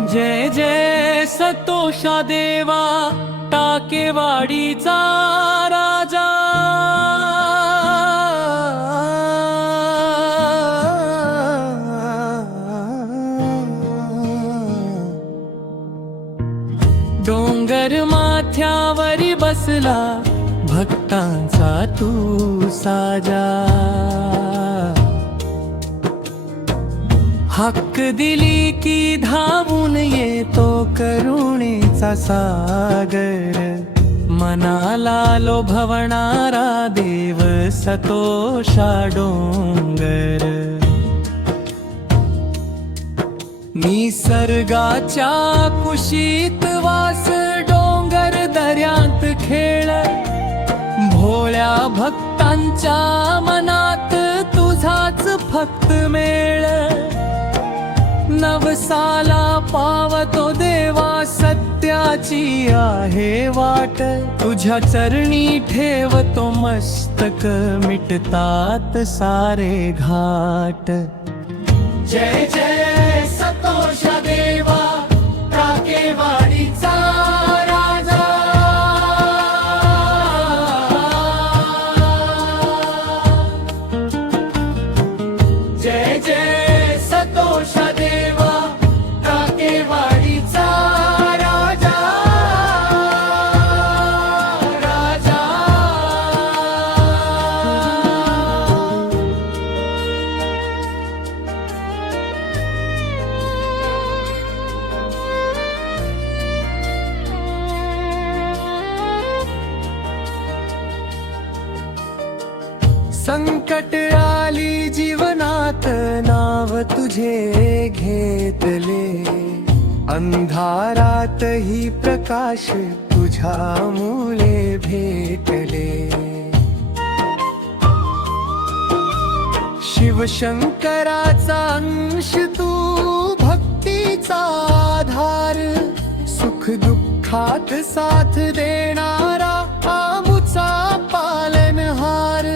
जय जय सतोषा देवा टाकेवाडीचा राजा। डोंगर माथ्यावरी बसला भक्तांचा तू साजा। हक्क दिली की धावून येतो करुणेचा सागर। मनाला लोभवणारा देव सतोषा डोंगर। निसर्गाच्या कुशीत वास डोंगर दऱ्यात खेळ। भोळ्या भक्तांच्या मनात तुझाच फक्त मेळ। नवसाला पावतो देवा सत्याची आहे वाट। तुझ्या चरणी ठेवतो मस्तक मिटतात सारे घाट। जय जय सतोषा देवा टाकेवाडीचा राजा। जय जय सतोषा देवा टाकेवाडीचा राजा। राजा संकट आली जीवनात नाव तुझे घेतले। अंधारातही प्रकाश तुझ्या मुले भेटले। शिवशंकराचा अंश तू भक्तीचा आधार। सुख दुःखात साथ देणारा आमुचा पालनहार।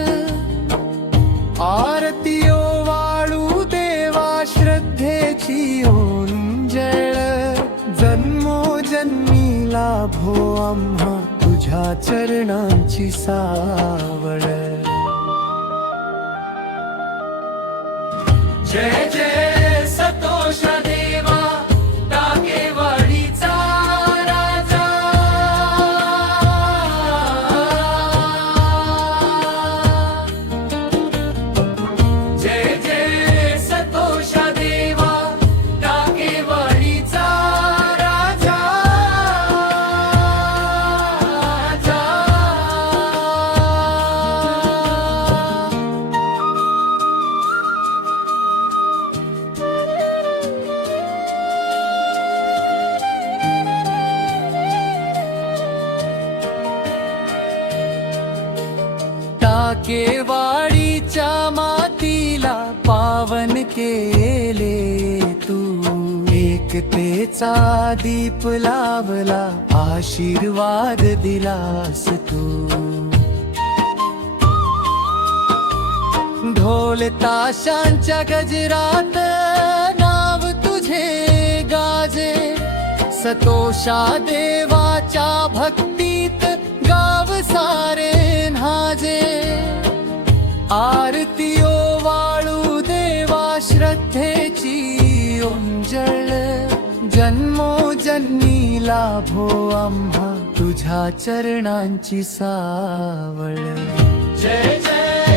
आरतीयो वाळू देवा श्रद्धेची ओंजळ। जन्मोजन्मी लाभो आम्हा तुझ्या चरणांची सावळ। जय जय सतोषा देवा टाकेवाडीचा राजा। जय जय सतोषा देवा टाकेवाडीचा राजा। टाकेवाडीच्या मातीला पावन केले तू। एकतेचा दीप लावला आशीर्वाद दिलास तू। ढोल ताशांच्या गजरात नाव तुझे गाजे। सतोषा देवाच्या भक्तीत गाव सारे न्हाजे। आरतीयो वाळू देवा श्रद्धेची ओंजळ। जन्मोजन्मी लाभो आम्हा तुझ्या चरणांची सावळ। जय जय